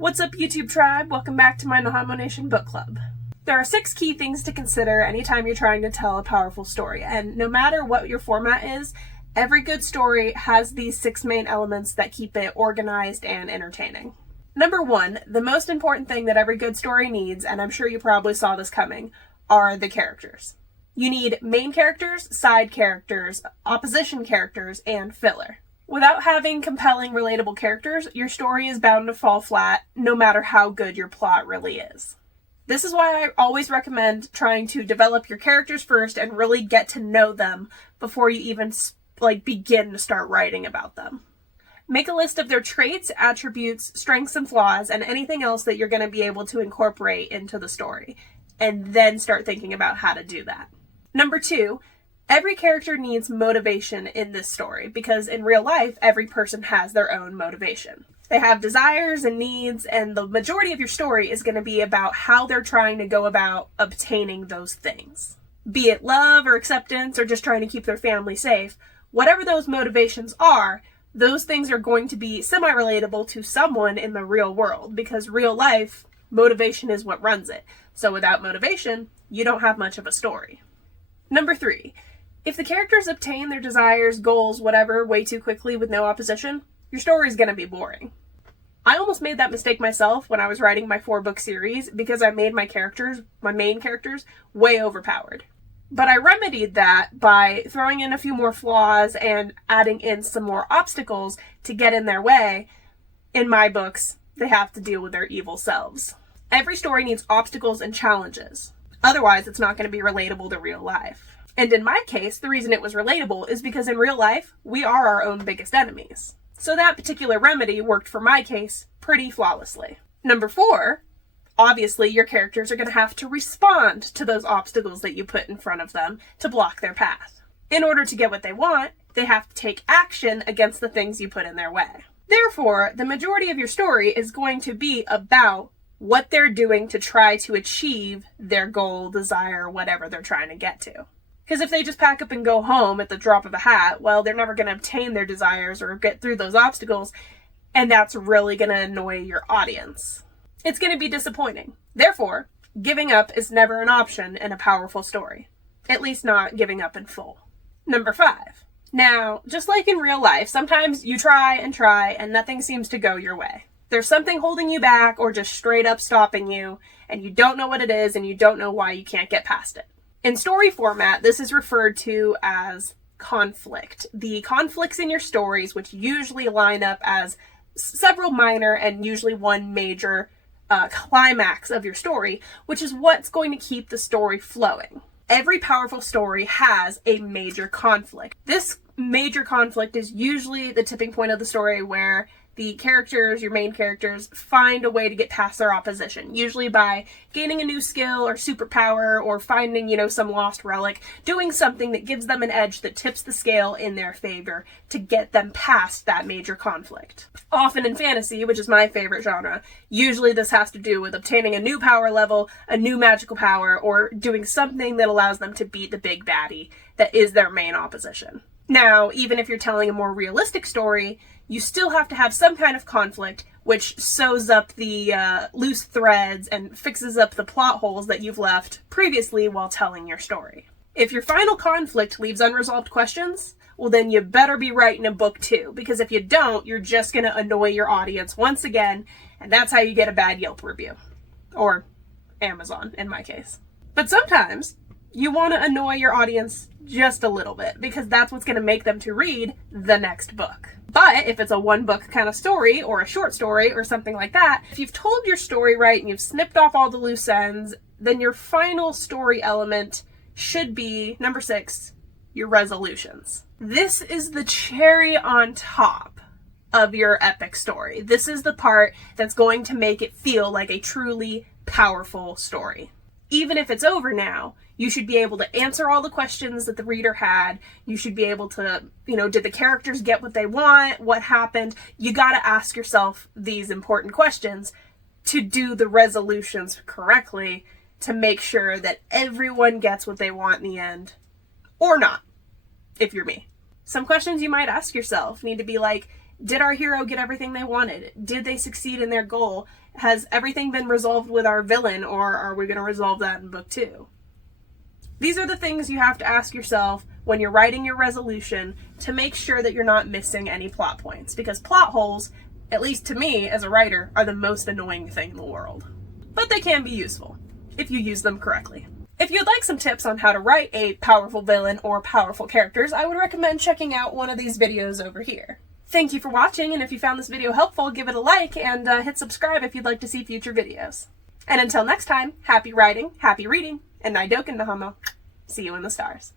What's up, YouTube tribe? Welcome back to my Nation Book Club. There are 6 key things to consider anytime you're trying to tell a powerful story, and no matter what your format is, every good story has these 6 main elements that keep it organized and entertaining. Number 1, the most important thing that every good story needs, and I'm sure you probably saw this coming, are the characters. You need main characters, side characters, opposition characters, and filler. Without having compelling, relatable characters, your story is bound to fall flat, no matter how good your plot really is. This is why I always recommend trying to develop your characters first and really get to know them before you even begin to start writing about them. Make a list of their traits, attributes, strengths and flaws, and anything else that you're going to be able to incorporate into the story, and then start thinking about how to do that. Number 2, every character needs motivation in this story, because in real life, every person has their own motivation. They have desires and needs, and the majority of your story is going to be about how they're trying to go about obtaining those things. Be it love or acceptance or just trying to keep their family safe, whatever those motivations are, those things are going to be semi-relatable to someone in the real world, because real life, motivation is what runs it. So without motivation, you don't have much of a story. Number 3, if the characters obtain their desires, goals, whatever, way too quickly with no opposition, your story is going to be boring. I almost made that mistake myself when I was writing my 4-book series because I made my main characters, way overpowered. But I remedied that by throwing in a few more flaws and adding in some more obstacles to get in their way. In my books, they have to deal with their evil selves. Every story needs obstacles and challenges. Otherwise, it's not going to be relatable to real life. And in my case, the reason it was relatable is because in real life, we are our own biggest enemies. So that particular remedy worked for my case pretty flawlessly. Number 4, obviously your characters are going to have to respond to those obstacles that you put in front of them to block their path. In order to get what they want, they have to take action against the things you put in their way. Therefore, the majority of your story is going to be about what they're doing to try to achieve their goal, desire, whatever they're trying to get to. Because if they just pack up and go home at the drop of a hat, well, they're never going to obtain their desires or get through those obstacles, and that's really going to annoy your audience. It's going to be disappointing. Therefore, giving up is never an option in a powerful story. At least not giving up in full. Number 5. Now, just like in real life, sometimes you try and nothing seems to go your way. There's something holding you back or just straight up stopping you, and you don't know what it is and you don't know why you can't get past it. In story format, this is referred to as conflict. The conflicts in your stories, which usually line up as several minor and usually one major climax of your story, which is what's going to keep the story flowing. Every powerful story has a major conflict. This major conflict is usually the tipping point of the story where the characters, your main characters, find a way to get past their opposition, usually by gaining a new skill or superpower or finding, some lost relic, doing something that gives them an edge that tips the scale in their favor to get them past that major conflict. Often in fantasy, which is my favorite genre, usually this has to do with obtaining a new power level, a new magical power, or doing something that allows them to beat the big baddie that is their main opposition. Now, even if you're telling a more realistic story, you still have to have some kind of conflict which sews up the loose threads and fixes up the plot holes that you've left previously while telling your story. If your final conflict leaves unresolved questions, well then you better be writing a book 2, because if you don't, you're just going to annoy your audience once again, and that's how you get a bad Yelp review. Or Amazon, in my case. But sometimes you want to annoy your audience just a little bit, because that's what's going to make them to read the next book. But if it's a 1-book kind of story or a short story or something like that, if you've told your story right and you've snipped off all the loose ends, then your final story element should be, number 6, your resolutions. This is the cherry on top of your epic story. This is the part that's going to make it feel like a truly powerful story. Even if it's over now, you should be able to answer all the questions that the reader had. You should be able to, did the characters get what they want? What happened? You got to ask yourself these important questions to do the resolutions correctly, to make sure that everyone gets what they want in the end. Or not, if you're me. Some questions you might ask yourself need to be like, did our hero get everything they wanted? Did they succeed in their goal? Has everything been resolved with our villain, or are we going to resolve that in book 2? These are the things you have to ask yourself when you're writing your resolution to make sure that you're not missing any plot points, because plot holes, at least to me as a writer, are the most annoying thing in the world. But they can be useful if you use them correctly. If you'd like some tips on how to write a powerful villain or powerful characters, I would recommend checking out one of these videos over here. Thank you for watching, and if you found this video helpful, give it a like and hit subscribe if you'd like to see future videos. And until next time, happy writing, happy reading, and Naidoken Nahamo. See you in the stars.